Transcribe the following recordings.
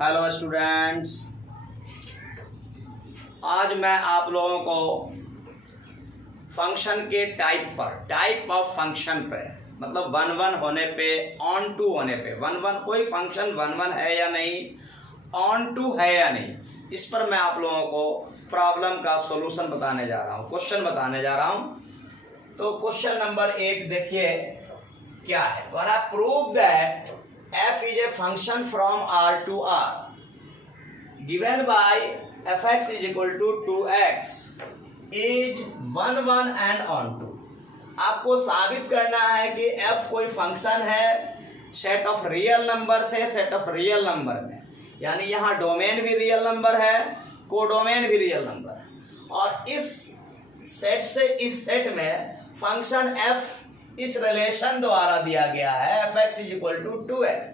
Hello students, आज मैं आप लोगों को फंक्शन के टाइप ऑफ फंक्शन पे, मतलब वन वन होने पे, ऑन टू होने पे, वन वन कोई फंक्शन वन वन है या नहीं, ऑन टू है या नहीं, इस पर मैं आप लोगों को प्रॉब्लम का सॉल्यूशन बताने जा रहा हूँ, क्वेश्चन बताने जा रहा हूँ। तो क्वेश्चन नंबर 1 देखिए क्या है। तो I prove that f is a function from R to R given by fx is equal to 2x is 1 1 and on to। आपको साबित करना है कि f कोई फंक्शन है सेट ऑफ रियल नंबर से सेट ऑफ रियल नंबर में, यानी यहाँ डोमेन भी रियल नंबर है, कोडोमेन भी रियल नंबर है, और इस सेट से इस सेट में फंक्शन f इस रिलेशन द्वारा दिया गया है fx is equal to 2x।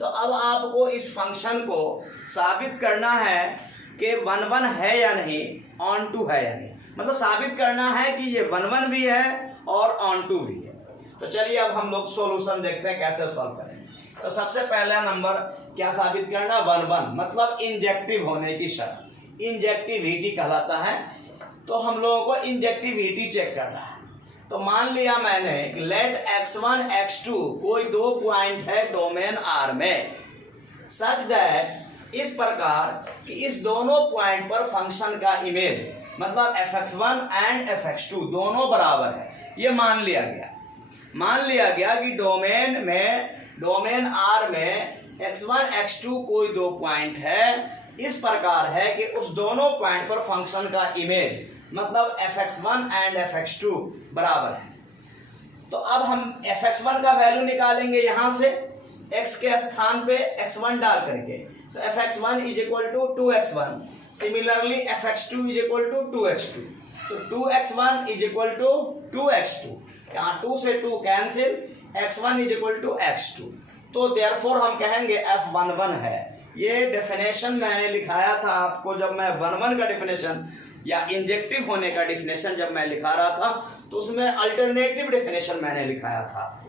तो अब आपको इस फंक्शन को साबित करना है कि वन वन है या नहीं, ऑन टू है या नहीं, मतलब साबित करना है कि ये वन वन भी है और ऑन टू भी है। तो चलिए अब हम लोग सॉल्यूशन देखते हैं कैसे सॉल्व करेंगे। तो सबसे पहला नंबर क्या साबित करना, वन वन, मतलब इंजेक्टिव होने की शर्त, इंजेक्टिविटी कहलाता है। तो हम लोगों को इंजेक्टिविटी चेक करना है। तो मान लिया मैंने कि लेट x1 x2 कोई दो पॉइंट है डोमेन R में, सच दैट इस प्रकार कि इस दोनों पॉइंट पर फंक्शन का इमेज, मतलब fx1 एंड fx2 दोनों बराबर है, ये मान लिया गया कि डोमेन R में x1 x2 कोई दो पॉइंट है, इस प्रकार है कि उस दोनों पॉइंट पर फंक्शन का इमेज, मतलब fx1 एंड fx2 बराबर है। तो अब हम fx1 का वैल्यू निकालेंगे यहाँ से x के स्थान पे x1 डाल करके। तो fx1 is equal to 2x1, similarly fx2 is equal to 2x2। तो 2x1 is equal to 2x2, यहाँ 2 से 2 cancel, x1 is equal to x2। तो देयरफॉर हम कहेंगे f11 है। ये डेफिनेशन मैंने लिखाया था आपको जब मैं वन वन का डेफिनेशन या इंजेक्टिव होने का डेफिनेशन जब मैं लिखा रहा था, तो उसमें अल्टरनेटिव डेफिनेशन मैंने लिखाया था।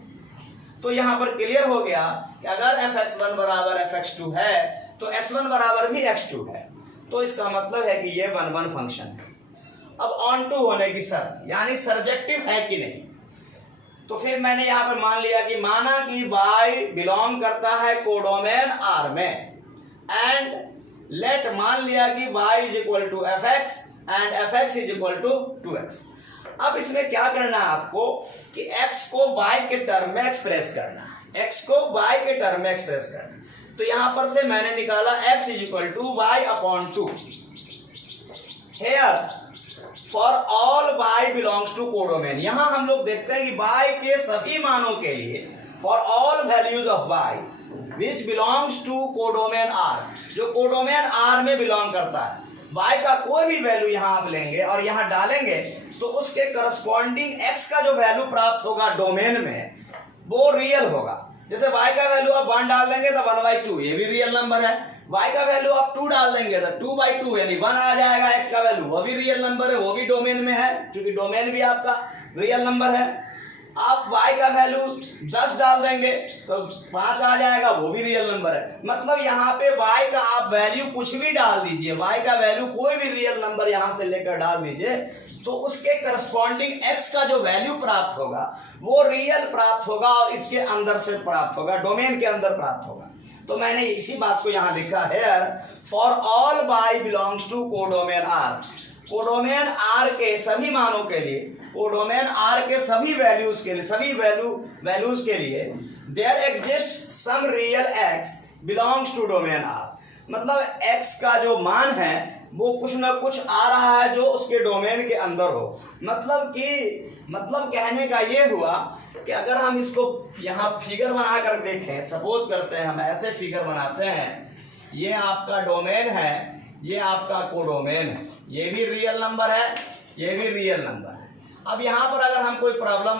तो यहाँ पर क्लियर हो गया कि अगर fx1 बराबर fx2 है तो x1 बराबर भी x2 है। तो इसका मतलब है कि ये वन वन फंक्शन है। अब ऑन टू होने की शर्त, यानी सर्जेक्टिव है कि नहीं। तो फिर मैंने यहाँ पर मान लिया कि माना कि y बिलोंग करता है कोडोमेन R में, एंड लेट मान लिया कि y is equal to fx and fx is equal to 2x। अब इसमें क्या करना है आपको कि x को y के टर्म में एक्सप्रेस करना है, x को y के टर्म में एक्सप्रेस करना है। तो यहां पर से मैंने निकाला x is equal to y upon 2। Here for all y belongs to codomain, यहां हम लोग देखते हैं कि y के सभी मानों के लिए, for all values of y which belongs to codomain R, जो कोडोमेन R में बिलोंग करता है, y का कोई भी वैल्यू यहाँ आप लेंगे और यहाँ डालेंगे तो उसके करस्पॉन्डिंग x का जो वैल्यू प्राप्त होगा डोमेन में वो रियल होगा। जैसे y का वैल्यू आप 1 डाल देंगे तो 1/2, ये भी रियल नंबर है। y का वैल्यू आप 2 डाल देंगे तो 2/2 यानी 1 आ जाएगा। x का वैल्यू वो भी रियल नंबर है, वो भी डोमेन में है, क्योंकि डोमेन भी आपका रियल नंबर है। आप y का वैल्यू 10 डाल देंगे तो 5 आ जाएगा, वो भी रियल नंबर है। मतलब यहाँ पे y का आप वैल्यू कुछ भी डाल दीजिए, y का वैल्यू कोई भी रियल नंबर यहाँ से लेकर डाल दीजिए, तो उसके करस्पॉन्डिंग x का जो वैल्यू प्राप्त होगा वो रियल प्राप्त होगा और इसके अंदर से प्राप्त होगा, डोमेन के अंदर प्राप्त होगा। तो मैंने इसी बात को यहाँ लिखा है, for all y belongs to codomain R, codomain R के सभी मानों के लिए, कोडोमेन R के सभी वैल्यूज के लिए, सभी वैल्यूज के लिए there exist some real x belongs to domain R, मतलब x का जो मान है वो कुछ ना कुछ आ रहा है जो उसके डोमेन के अंदर हो। मतलब कहने का ये हुआ कि अगर हम इसको यहाँ फिगर बनाकर देखें, सपोज करते हैं हम ऐसे फिगर बनाते हैं, ये आपका डोमेन है, ये आपका कोडोमेन है, ये भी रियल नंबर है, ये भी रियल नंबर है। अब यहाँ पर अगर हम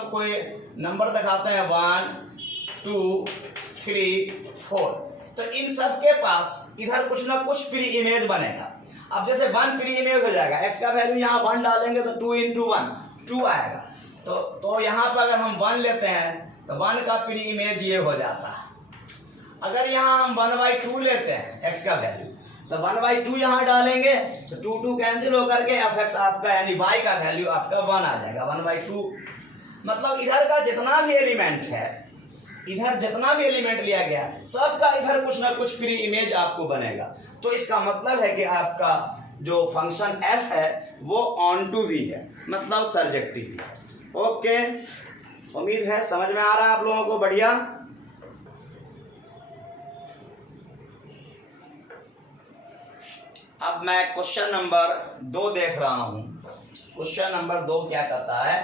कोई नंबर दिखाते हैं 1 2 3 4, तो इन सब के पास इधर कुछ ना कुछ प्री इमेज बनेगा। अब जैसे 1 प्री इमेज हो जाएगा, x का वैल्यू यहाँ 1 डालेंगे तो 2 इंटू 1 2 आएगा। तो यहाँ पर अगर हम 1 लेते हैं तो 1 का प्री इमेज ये हो जाता है। अगर यहाँ हम 1/2 लेते हैं x का वैल्यू, तो 1/2 यहाँ डालेंगे तो 2 कैंसिल होकर के fx आपका यानी y का वैल्यू आपका 1 आ जाएगा 1/2। मतलब इधर का जितना भी एलिमेंट है, इधर जितना भी एलिमेंट लिया गया सबका इधर कुछ ना कुछ फ्री इमेज आपको बनेगा। तो इसका मतलब है कि आपका जो फंक्शन f है वो ऑन टू भी है, मतलब सर्जेक्टिव भी है। ओके, उम्मीद है समझ में आ रहा है आप लोगों को। बढ़िया। अब मैं क्वेश्चन नंबर 2 देख रहा हूं। क्वेश्चन नंबर 2 क्या कहता है,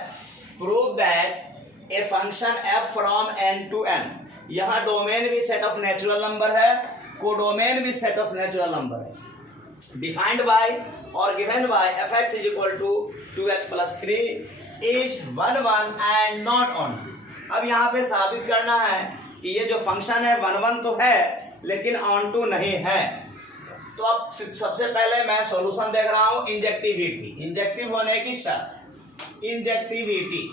prove that a function f from n to n, यहां डोमेन भी सेट ऑफ नेचुरल नंबर है, कोडोमेन भी सेट ऑफ नेचुरल नंबर है, डिफाइंड बाय और given by fx is equal to 2x plus 3 is 1 1 and not on. अब यहाँ पे साबित करना है कि ये जो फंक्शन है 1 1 तो है लेकिन ऑन टू नहीं है। तो अब सबसे पहले मैं सॉल्यूशन देख रहा हूं, इंजेक्टिविटी, इंजेक्टिव होने की शर्त, इंजेक्टिविटी।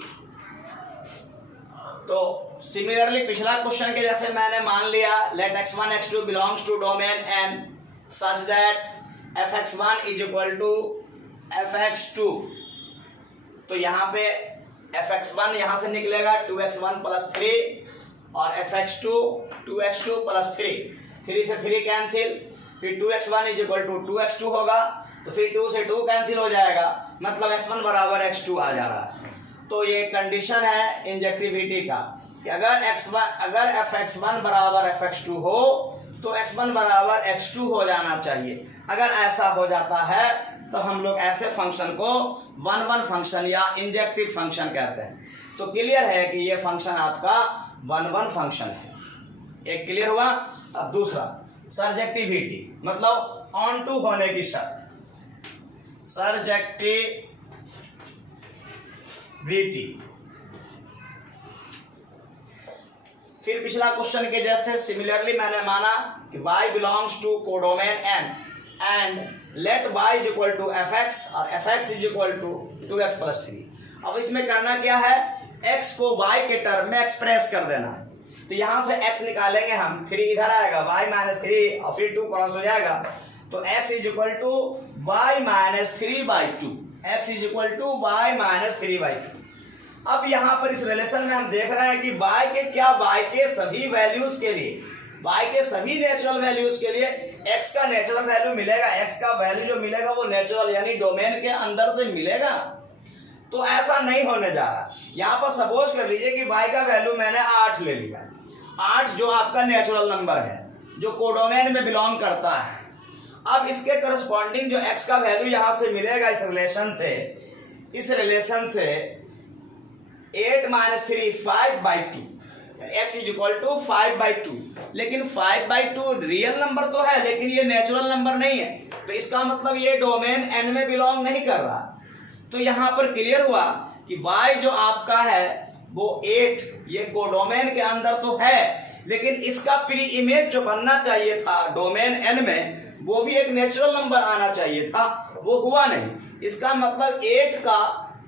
तो सिमिलरली पिछला क्वेश्चन के जैसे मैंने मान लिया let x1 x2 belongs to domain n such that fx1 is equal to fx2। तो यहाँ पे fx1 यहाँ से निकलेगा 2x1 प्लस 3 और fx2 2x2 प्लस 3 से 3 कैंसिल, फिर 2x1 is equal to 2x2 होगा, तो फिर 2 से 2 कैंसिल हो जाएगा, मतलब x1 बराबर x2 आ जा रहा है। तो ये कंडीशन है इंजेक्टिविटी का कि अगर fx1 बराबर fx2 हो तो x1 बराबर x2 हो जाना चाहिए। अगर ऐसा हो जाता है तो हम लोग ऐसे फंक्शन को 1 1 फंक्शन या इंजेक्टिव फंक्शन कहते हैं। तो क्लियर है कि ये फंक्शन आपका 1 1 फंक्शन है। एक क्लियर हुआ। अब दूसरा सर्जेक्टिविटी, मतलब ऑन टू होने की शर्त, सर्जेक्टिविटी। फिर पिछला क्वेश्चन के जैसे सिमिलरली मैंने माना कि y belongs to codomain n and let y is equal to fx और fx is equal to 2x plus 3। अब इसमें करना क्या है, x को y के टर्म में एक्सप्रेस कर देना है। तो यहां से x निकालेंगे हम, 3 इधर आएगा, y माइनस 3 और फिर 2 क्रॉस हो जाएगा, तो x is equal to y minus 3/2, x is equal to y minus 3/2। अब यहाँ पर इस रिलेशन में हम देख रहे हैं कि y के क्या, y के सभी वैल्यूज के लिए, y के सभी नेचुरल वैल्यूज के लिए x का नेचुरल वैल्यू मिलेगा। x का वैल्यू जो मिलेगा वो नेचुरल यानी डोमेन के अंदर से मिलेगा। तो ऐसा नहीं होने जा रहा। यहाँ पर सपोज कर लीजिए कि y का वैल्यू मैंने 8 ले लिया, 8 जो आपका नेचुरल नंबर है जो कोडोमेन में बिलोंग करता है। अब इसके करस्पॉन्डिंग जो x का वैल्यू यहाँ से मिलेगा इस रिलेशन से 8 minus 3 5/2, x is equal to 5/2। लेकिन 5/2 रियल नंबर तो है लेकिन ये नेचुरल नंबर नहीं है, तो इसका मतलब ये डोमेन n में बिलोंग नहीं कर रहा। तो यहाँ पर क्लियर हुआ कि y जो आपका है वो 8 ये कोडोमेन के अंदर तो है, लेकिन इसका प्री इमेज जो बनना चाहिए था डोमेन n में वो भी एक नेचुरल नंबर आना चाहिए था, वो हुआ नहीं। इसका मतलब 8 का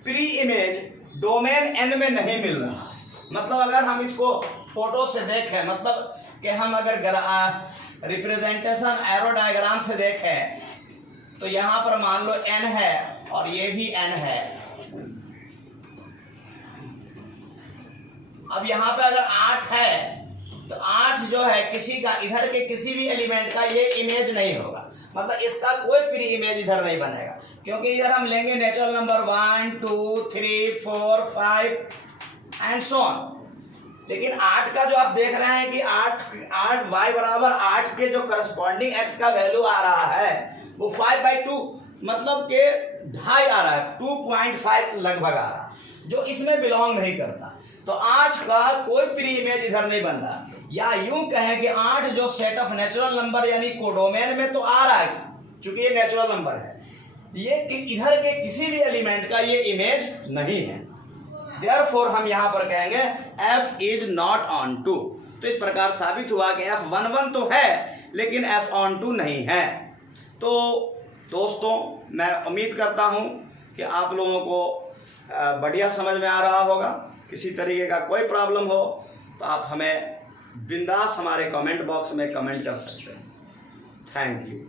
प्री इमेज डोमेन n में नहीं मिल रहा है। मतलब अगर हम इसको फोटो से देखें, मतलब कि हम अगर रिप्रेजेंटेशन एरो डायग्राम से देखें तो यहाँ पर मान लो n है और ये भी n है। अब यहाँ पे अगर 8 है तो 8 जो है किसी का, इधर के किसी भी एलिमेंट का ये इमेज नहीं होगा, मतलब इसका कोई प्री इमेज इधर नहीं बनेगा, क्योंकि इधर हम लेंगे natural number 1 2 3 4 5 and so on. लेकिन 8 का जो आप देख रहे हैं कि 8 y बराबर 8 के जो करस्पॉन्डिंग x का वैल्यू आ रहा है वो 5/2, मतलब के 2.5 आ रहा है, 2.5 लगभग आ रहा है, जो इसमें बिलोंग नहीं करता। तो 8 का कोई प्री इमेज इधर नहीं बन रहा, या यूं कहें कि 8 जो सेट ऑफ नेचुरल नंबर यानी कोडोमेन में तो आ रहा है, चूंकि ये नेचुरल नंबर है, ये इधर के किसी भी एलिमेंट का ये इमेज नहीं है। देयरफॉर हम यहाँ पर कहेंगे f is not onto. तो इस प्रकार साबित हुआ कि f 1 1 तो है लेकिन f ऑन टू नहीं है। तो दोस्तों मैं उम्मीद करता हूँ कि आप लोगों को बढ़िया समझ में आ रहा होगा। किसी तरीके का कोई प्रॉब्लम हो तो आप हमें बिंदास हमारे कमेंट बॉक्स में कमेंट कर सकते हैं। Thank you.